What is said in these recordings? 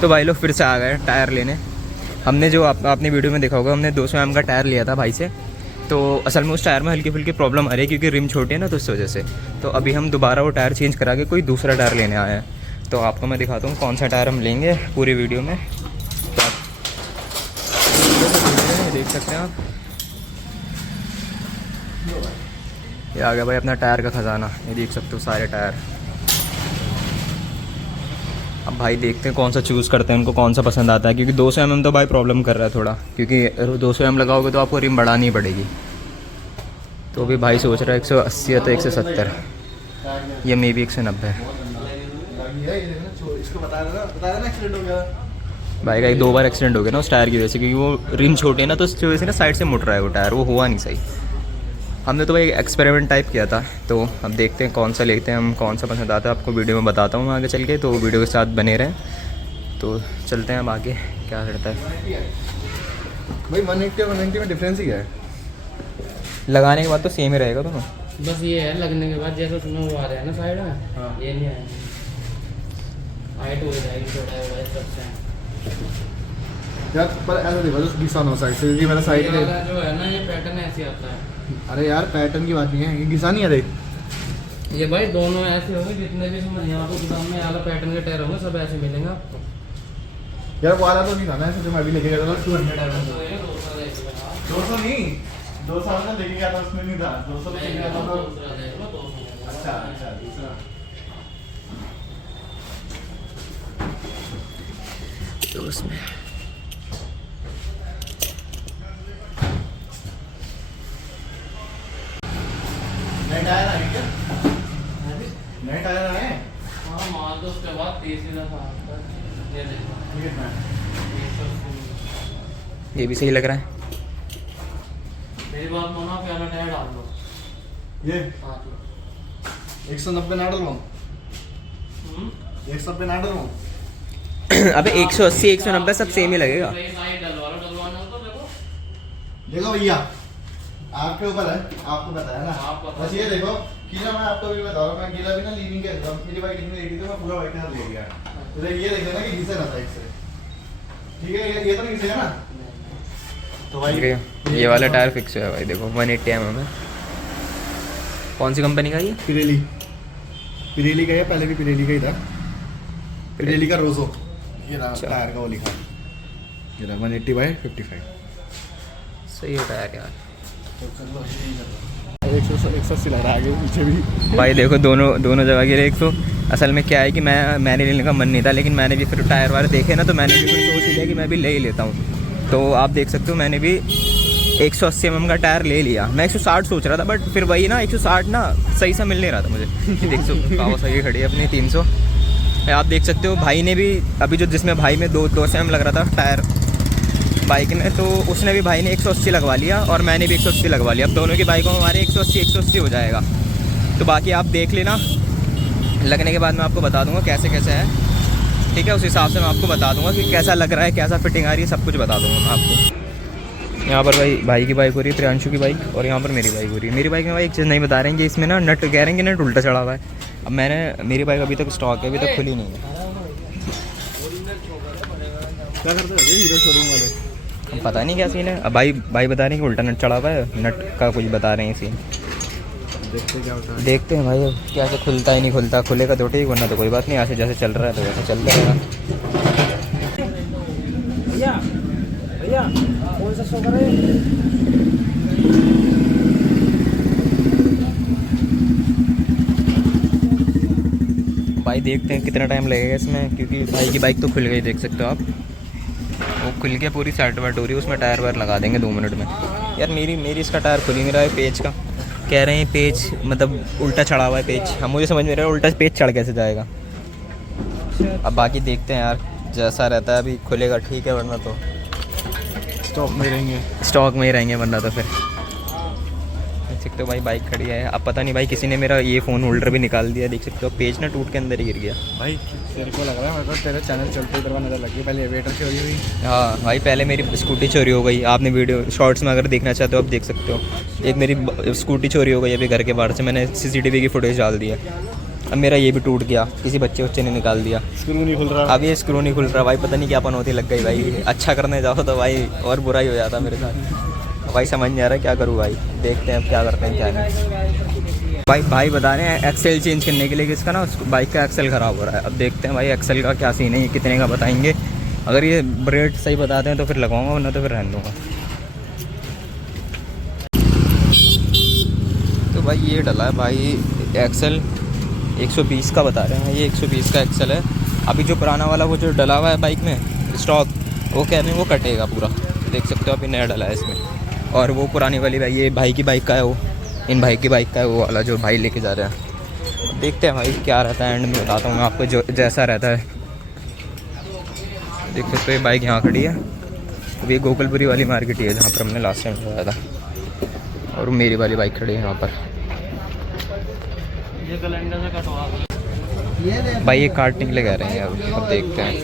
तो भाई लोग फिर से आ गए टायर लेने। हमने जो आपने वीडियो में देखा होगा, हमने 200 mm का टायर लिया था भाई से। तो असल में उस टायर में हल्की फुल्की प्रॉब्लम आ रही है क्योंकि रिम छोटी है ना, तो इस वजह से। तो अभी हम दोबारा वो टायर चेंज करा के कोई दूसरा टायर लेने आए हैं। तो आपको मैं दिखाता हूँ कौन सा टायर हम लेंगे पूरी वीडियो में। तो आप देख सकते हैं आप, ये आ गया भाई अपना टायर का ख़जाना। ये देख सकते हो सारे टायर। अब भाई देखते हैं कौन सा चूज़ करते हैं, उनको कौन सा पसंद आता है, क्योंकि 200 mm तो भाई प्रॉब्लम कर रहा है थोड़ा, क्योंकि 200 mm लगाओगे तो आपको रिम बढ़ानी पड़ेगी। तो भी भाई सोच रहा है 180 है तो 170, ये मे भी 190 है। भाई का एक 2 बार एक्सीडेंट हो गया ना उस टायर की वजह से, क्योंकि वो रिम छोटी है ना, तो उसकी वजह से ना साइड से मुड़ रहा है वो टायर, वो हुआ नहीं सही। हमने तो भाई एक्सपेरिमेंट टाइप किया था। तो अब देखते हैं कौन सा लेते हैं हम, कौन सा पसंद आता है, आपको वीडियो में बताता हूँ आगे चल के, तो वीडियो के साथ बने रहें। तो चलते हैं अब आगे क्या करता है भाई। 180 और 190 में डिफरेंस ही क्या है? लगाने के बाद तो सेम ही रहेगा दोनों। बस ये है लगने के बाद जैसे उसमें वो आ रहा है ना साइड में, हाँ। ये नहीं है हाइट हो जाएगी थोड़ा सबसे यार पर ऐसा देखो जो घिसा ना साइड से, क्योंकि मेरा साइड ये पे वाला जो है ना ये पैटर्न ऐसे आता है। अरे यार पैटर्न की बात नहीं है, ये घिसा नहीं है देख। ये भाई दोनों ऐसे होंगे जितने भी समझ यहाँ पे गोदाम में वाला पैटर्न के टायर होंगे सब ऐसे मिलेंगे आपको। यार वो वाला तो नहीं था ना ऐसे जो मैं अभी लेके गया था 200 है। 200 नहीं, 200 वाला लेके गया था उसमें नहीं था, 200 लेके गया था तो। अच्छा अच्छा दूसरा तो उसमें नए टायर आए क्या? नए टायर आए? हाँ माल तो उसके बाद 30 दिन था ये देखो। ये कितना है? ये भी सही लग रहा है। मेरी बात मानो पहला टायर डाल दो। ये हाँ 190 ना डलवाऊं? 190 ना डलवाऊं? अबे 180 190 सब सेम ही लगेगा। देखो भैया आपके ऊपर है, आपको बताया ना। आप बता बस ये देखो कि ना मैं आपको भी बता रहा हूँ, मैं गीला भी ना लीविंग के मेरी बाइक कितनी लेटी थी, मैं पूरा व्हाइट कलर ले गया। तो ये देख लेना कि घिसे ना साइड से, ठीक है? ये तो नहीं घिसेगा ना। तो भाई ये वाला टायर फिक्स है भाई, देखो 180 mm है। कौन सी कंपनी का ये? पिरेली का है, पहले भी पिरेली का ही था, पिरेली का रोजो। ये रहा टायर का वो लिखा, ये रहा 180/55। सही है टायर यार। 180 लग रहा है आगे पीछे भी। भाई देखो दोनों जगह के लिए। तो असल में क्या है कि मैंने लेने का मन नहीं था, लेकिन मैंने भी फिर टायर वायर देखे ना, तो मैंने भी फिर सोच लिया कि मैं भी ले ही लेता हूँ। तो आप देख सकते हो मैंने भी 180 mm का टायर ले लिया। मैं 160 सोच रहा था, बट फिर वही ना 160 ना सही सा मिल नहीं रहा था मुझे। देख सकते हो कावासाकी खड़ी है अपनी 300। आप देख सकते हो भाई ने भी अभी जो जिसमें भाई में 200 mm लग रहा था टायर बाइक में, तो उसने भी भाई ने 180 लगवा लिया और मैंने भी 180 लगवा लिया। अब दोनों की बाइकों में हमारे 180 हो जाएगा। तो बाकी आप देख लेना, लगने के बाद मैं आपको बता दूंगा कैसे कैसे है, ठीक है? उस हिसाब से मैं आपको बता दूंगा कि कैसा लग रहा है, कैसा फिटिंग आ रही है, सब कुछ बता दूंगा मैं आपको। यहाँ पर भाई की बाइक हो रही है, प्रियांशु की बाइक, और यहाँ पर मेरी बाइक हो रही है। मेरी बाइक में भाई एक चीज़ नहीं बता रहे हैं कि इसमें ना नट कह रहे हैं कि नट उल्टा चढ़ा हुआ है। अब मेरी बाइक अभी तक स्टॉक है, अभी तक खुली नहीं है। क्या करते हैं हीरो शोरूम वाले? अब पता नहीं क्या सीन है। अब भाई बता रहे हैं कि उल्टा नट चढ़ा हुआ है, नट का कुछ बता रहे हैं सीन। देखते क्या होता है, देखते हैं भाई अब कैसे खुलता ही नहीं खुलता। खुलेगा तो ठीक, वरना तो कोई बात नहीं, ऐसे जैसे चल रहा है तो वैसे चलता रहेगा। भैया कौन सा शो करे? भाई देखते हैं कितना टाइम लगेगा इसमें, क्योंकि भाई की बाइक तो खुल गई, देख सकते हो आप। वो खुल के पूरी सेट वेट हो रही है, उसमें टायर वायर लगा देंगे 2 मिनट में। यार मेरी इसका टायर खुल ही नहीं रहा है पेज का। कह रहे हैं पेज मतलब उल्टा चढ़ा हुआ है पेज। हम मुझे समझ में रहा है उल्टा पेज चढ़ कैसे जाएगा। अब बाकी देखते हैं यार, जैसा रहता है। अभी खुलेगा ठीक है, वरना तो स्टॉक में ही रहेंगे वरना तो फिर। देख सकते हो भाई बाइक खड़ी है। अब पता नहीं भाई किसी ने मेरा ये फ़ोन होल्डर भी निकाल दिया, देख सकते हो पेज ना टूट के अंदर ही गिर गया। भाई तेरे को लग रहा है मेरे को तेरे चैनल चलते उधर नज़र लगी, पहले वेटर चोरी हुई। हाँ भाई पहले मेरी स्कूटी चोरी हो गई। आपने वीडियो शॉर्ट्स में अगर देखना चाहते हो आप देख सकते हो। एक मेरी स्कूटी चोरी हो गई अभी घर के बाहर से, मैंने CCTV की फुटेज डाल दी है। अब मेरा ये भी टूट गया, किसी बच्चे ने निकाल दिया। स्क्रू नहीं खुल रहा। अब ये स्क्रू नहीं खुल रहा भाई, पता नहीं क्या पनौती लग गई भाई। अच्छा करने जाओ तो भाई और बुरा ही हो जाता मेरे साथ भाई। समझ नहीं आ रहा क्या करूँ भाई, देखते हैं अब क्या करते हैं क्या नहीं। भाई बता रहे हैं एक्सेल चेंज करने के लिए कि इसका ना बाइक का एक्सेल ख़राब हो रहा है। अब देखते हैं भाई एक्सेल का क्या सीन है, ये कितने का बताएंगे। अगर ये रेट सही बताते हैं तो फिर लगाऊंगा, वरना तो फिर रहने दूँगा। तो भाई ये डला है भाई एक्सेल, 120 का बता रहे हैं, ये 120 का एक्सेल है। अभी जो पुराना वाला वो जो डला हुआ है बाइक में स्टॉक, वो कह रहे हैं वो कटेगा पूरा, देख सकते हो अभी नया डला है इसमें। और वो पुरानी वाली भाई, ये भाई की बाइक का है, वो इन भाई की बाइक का है वो वाला जो भाई लेके जा रहे हैं। देखते हैं भाई क्या रहता है, एंड में बताता हूँ मैं आपको जो जैसा रहता है। देख सकते हो ये बाइक यहाँ खड़ी है। अब ये गोकुलपुरी वाली मार्केट ही है जहाँ पर हमने लास्ट टाइम लगाया था, और मेरी वाली बाइक खड़ी है यहाँ पर। ये कैलेंडर से कटवा भाई ये काटने के लिए कह रहे हैं, अब देखते हैं।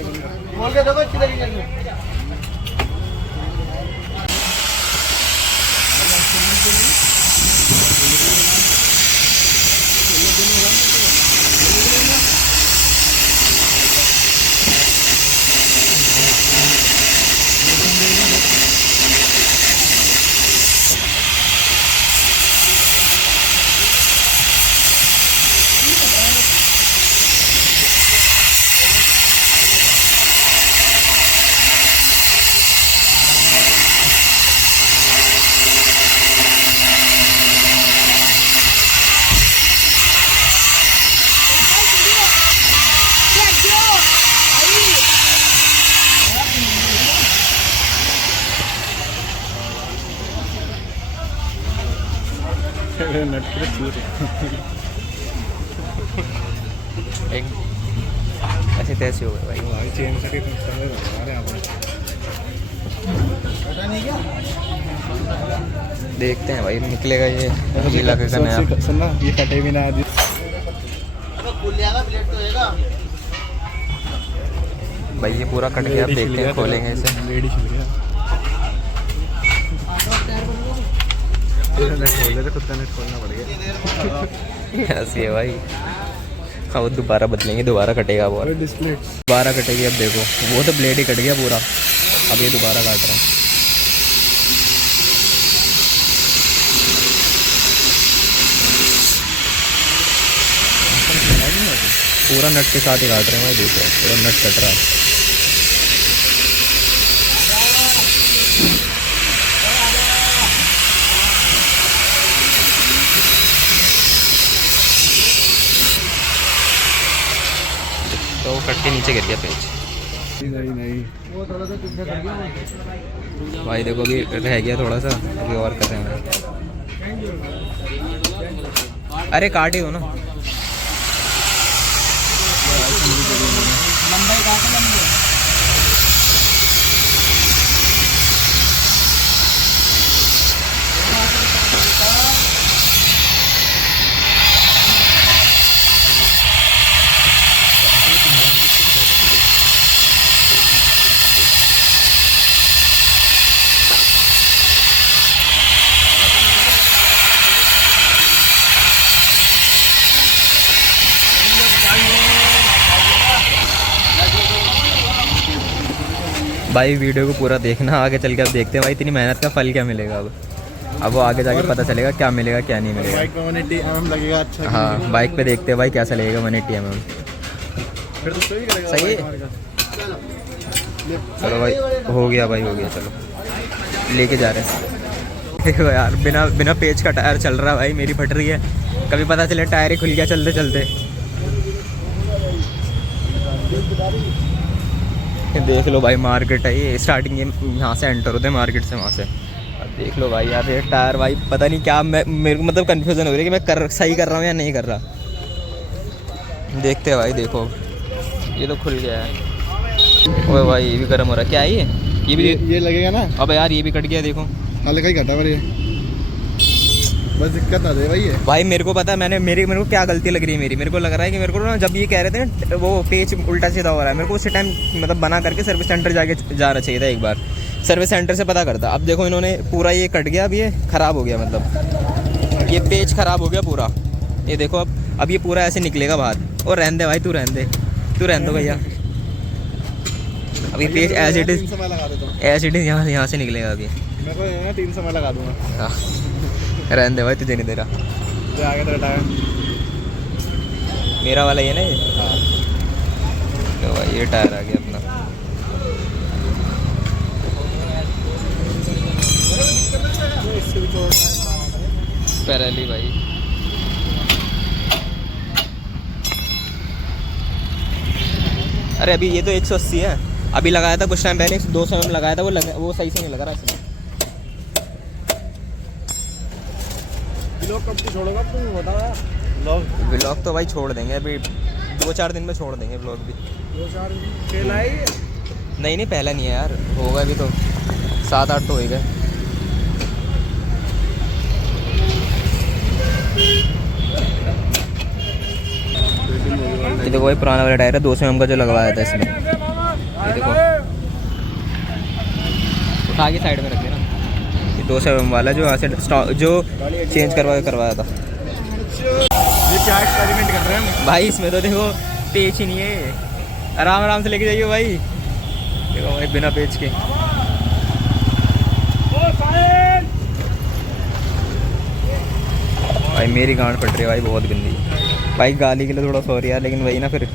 नट पूरे टूट एक ऐसे तैसे हो गए भाई। भाई चेन से समय लगा रहे हैं पता नहीं क्या। देखते हैं भाई निकलेगा ये गीला का नया। सुनना ये कटे भी ना भाई ये पूरा कट गया, अब देखते हैं खोलेंगे इसे। लेडी छिल गया। नेट खोल ले, खुद का नेट खोलना पड़ गया। ऐसे है भाई। हाँ वो दोबारा बदलेंगे, दोबारा कटेगा वो, डिस्प्ले दोबारा कटेगी। अब देखो वो तो ब्लेड ही कट गया पूरा, अब ये दोबारा काट रहा है। पूरा नट के साथ ही काट रहे हैं भाई, देखो पूरा नट कट रहा है। तो वो कट के नीचे गिर गया पेज। नहीं वो थोड़ा सा पीछे कर दिया भाई देखो अभी रह गया थोड़ा सा, अभी और कर रहे हैं। अरे काट ही दो ना। लंबाई काट लंबाई भाई वीडियो को पूरा देखना, आगे चल के अब देखते हैं भाई इतनी मेहनत का फल क्या मिलेगा। अब वो आगे जाके पता चलेगा क्या मिलेगा क्या नहीं मिलेगा। बाइक पे 180 mm लगेगा। अच्छा हाँ बाइक पे देखते हैं भाई कैसा लगेगा 180 mm। फिर तो सही करेगा। सही है। चलो भाई हो गया भाई, हो गया। चलो लेके जा रहे हैं। देखो यार बिना पेच का टायर चल रहा है भाई, मेरी फट रही है। कभी पता चले टायर ही खुल गया चलते चलते। देख लो भाई मार्केट है ये, स्टार्टिंग ये यहाँ से एंटर होते हैं मार्केट से, वहाँ से। अब देख लो भाई यार ये टायर भाई पता नहीं क्या, मेरे को मतलब कन्फ्यूज़न हो रही है कि मैं सही कर रहा हूँ या नहीं कर रहा। देखते हैं भाई। देखो ये तो खुल गया है। ओए भाई ये भी गर्म हो रहा है। क्या है ये भी ये लगेगा ना। अब यार ये भी कट गया देखो। हल्का ही कटा पर ये, बस दिक्कत ना दे भाई ये। भाई मेरे को पता है, मेरे को क्या गलती लग रही है मेरे को लग रहा है कि मेरे को ना जब ये कह रहे थे ना वो पेच उल्टा सीधा हो रहा है, मेरे को उसी टाइम मतलब बना करके सर्विस सेंटर जाके जाना चाहिए था एक बार, सर्विस सेंटर से पता करता। अब देखो इन्होंने पूरा ये कट गया, अब ये ख़राब हो गया, मतलब ये पेच ख़राब हो गया पूरा। ये देखो अब अब ये पूरा ऐसे निकलेगा बाहर। और रहने दे भाई, तू रहने दे, तू रहने दो भैया। अभी पेज एज इट इज़, 300 मैं लगा देता हूँ। एज इट इज़ यहाँ से निकलेगा अभी। मेरे को 300 मैं लगा दूंगा। हाँ रहने दे भाई, तुझे नहीं दे रहा। जो आगे तेरा टायर। मेरा वाला ये ना ये। हाँ तो भाई ये टायर आ गया अपना। इससे भी छोड़ पैरेली भाई। अरे अभी ये तो 180 है, अभी लगाया था कुछ टाइम पहले 200 में लगाया था, वो सही से नहीं लगा रहा इसमें। ब्लॉग कब से छोड़ोगा तुम बताओ। ब्लॉग तो भाई छोड़ देंगे अभी, 2-4 दिन में छोड़ देंगे ब्लॉग भी। 2-4 तेल आई। नहीं पहला नहीं है यार, होगा अभी तो 7-8 तो हो गए। ये देखो भाई पुराना वाला टायर है, 200 mm का जो लगवाया था इसमें। ये देखो उठा के साइड में रख देना। ये 200 mm वाला जो यहाँ से जो चेंज करवाया था। ये क्या एक्सपेरिमेंट कर रहे हैं हम? भाई इसमें तो देखो पेच ही नहीं है, आराम से लेके जाइए भाई। देखो भाई बिना पेच के। भाई मेरी गांड फट रही है भाई बहुत गंदी। भाई गाली के लिए थोड़ा सॉरी यार, लेकिन वही ना फिर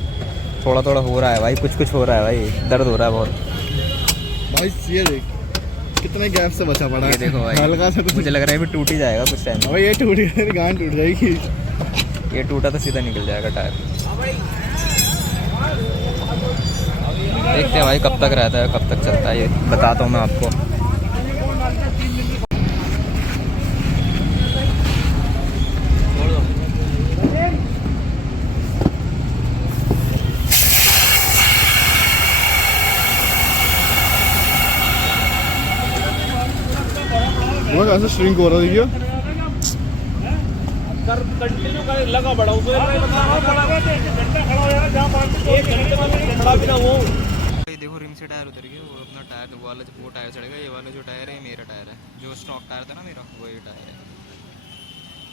थोड़ा हो रहा है भाई, कुछ हो रहा है भाई, दर्द हो रहा है बहुत। भाई ये देख कितने गैप से बचा पड़ा है। ये देखो भाई हल्का सा तो मुझे लग रहा है फिर टूट ही जाएगा कुछ टाइम में। भाई ये टूट गया, मेरी गांड टूट जाएगी। ये टूटा तो सीधा निकल जाएगा टायर। देखते हैं भाई कब तक रहता है, कब तक चलता है, ये बताता हूँ मैं आपको। वो कैसे श्रिंक हो रहा है देखियो। कंटिन्यू कर लगा बड़ा उसको घंटा खड़ा हो जाएगा जहाँ 1 घंटे में खड़ा भी ना हो। देखो रिम से टायर उतर गया, वो अपना टायर वाला वो टायर चढ़ेगा। ये वाला जो टायर है ये मेरा टायर है, जो स्टॉक टायर था ना मेरा, वो ये टायर है।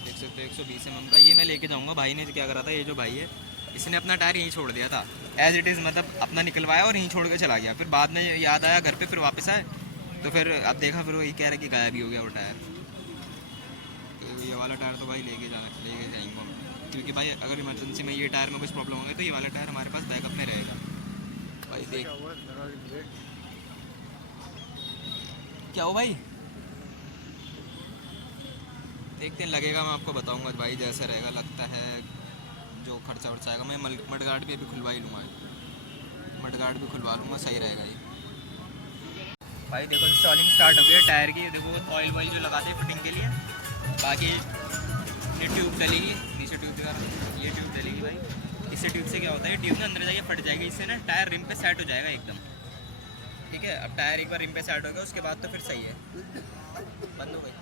देख सकते हो 120 mm का। ये मैं लेके जाऊँगा। भाई ने क्या करा था, ये जो भाई है इसने अपना टायर यहीं छोड़ दिया था एज इट इज़, मतलब अपना निकलवाया और यहीं छोड़ के चला गया। फिर बाद में याद आया घर पे, फिर वापस आए तो फिर अब देखा, फिर वही कह रहा कि गायब ही हो गया वो टायर। तो ये वाला टायर तो भाई लेके जाएंगे हम, क्योंकि भाई अगर इमरजेंसी में ये टायर में कुछ प्रॉब्लम होगी तो ये वाला टायर हमारे पास बैकअप में रहेगा। भाई देख क्या हो भाई, देखते हैं, लगेगा मैं आपको बताऊंगा भाई जैसा रहेगा। लगता है जो खर्चा वर्चा आएगा, मैं मडगार्ड भी अभी खुलवा ही लूँगा, मडगार्ड भी खुलवा लूँगा, सही रहेगा ये। भाई देखो इंस्टॉलिंग स्टार्ट हो गया टायर की। देखो ऑयल वॉइल जो लगाते हैं फिटिंग के लिए, बाकी ये ट्यूब डलेगी नीचे, ट्यूब दिखा रहा हूँ, ये ट्यूब डलेगी भाई। इससे ट्यूब से क्या होता है, ट्यूब ना अंदर जाके फट जाएगी, इससे ना टायर रिम पे सेट हो जाएगा एकदम। ठीक है, अब टायर एक बार रिम पे सेट हो गया उसके बाद तो फिर सही है। बंद हो गई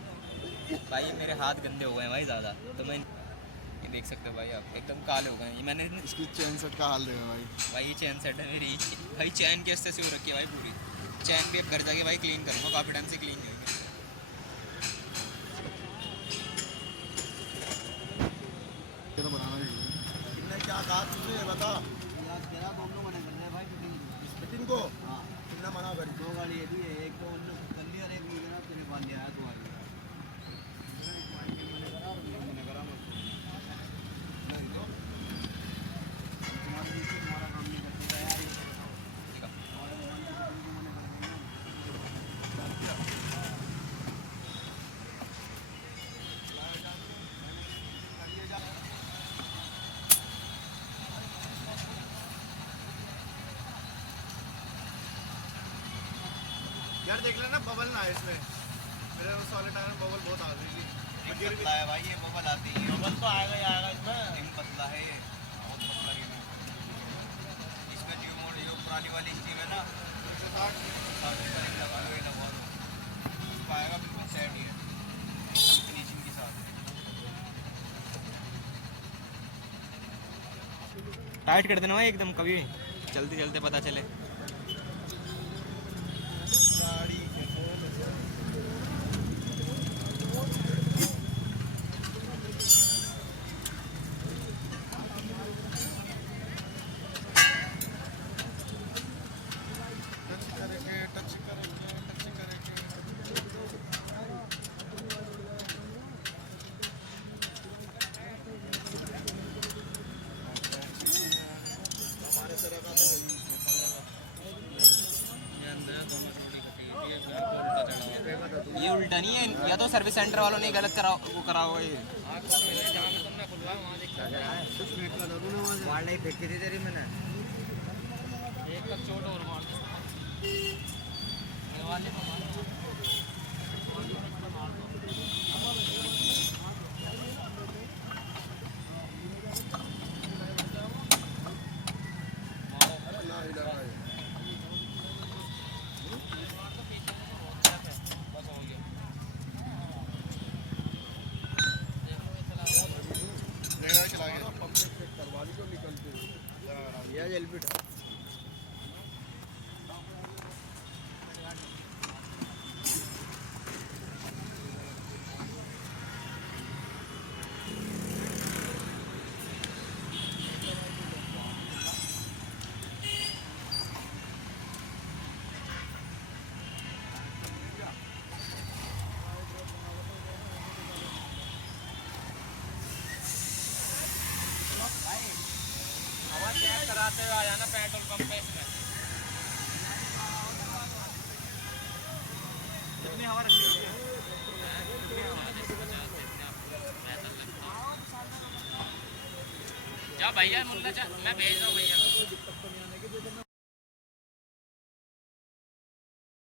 भाई, मेरे हाथ गंदे हो गए हैं भाई ज़्यादा, तो मैं ये देख सकते हो भाई आप एकदम काले हो गए हैं। ये मैंने इसकी चेन सेट का हाल देखा भाई, ये चैन सेट है मेरी भाई, चैन की वजह से हो रखी है भाई पूरी। चैन भी अब घर जाके भाई क्लीन करूँगा, काफ़ी टाइम से क्लीन नहीं हुई। क्या कहा तुझे बता फिटिंग को कितना मना करी। 2 गाड़ी ये भी है, एक तो उन्होंने कर लिया और एक मुझे ना तूने बांध दिया है 2 गाड़ी। यार देख लेना बबल ना है इसमें, मेरे उस वाले टायर में बबल बहुत आ रही थी। पतला है भाई, ये बबल आती है, बबल तो आएगा ही आएगा इसमें। रिम पतला है ये, बहुत पतला रिम है इसमें। ट्यूब मोड़ जो पुरानी वाली स्टीम है ना, 160 लगा लो, ये लगवा लो, उसको आएगा बिल्कुल सेट ही है एकदम फिनिशिंग के साथ। टाइट कर देना भाई एकदम, कभी चलते चलते पता चले। ये उल्टा नहीं है, या तो सर्विस सेंटर वालों ने गलत करा वो करा हुआ ये। वाइल्ड लाइफ फेंक दी तेरी मैंने। एक का चोट और मार कराते हुए आ जाना पेट्रोल पंप पे इसमें। कितनी हवा रखी हुई है? जा भैया मुल्ला जा, मैं भेज रहा हूँ भैया।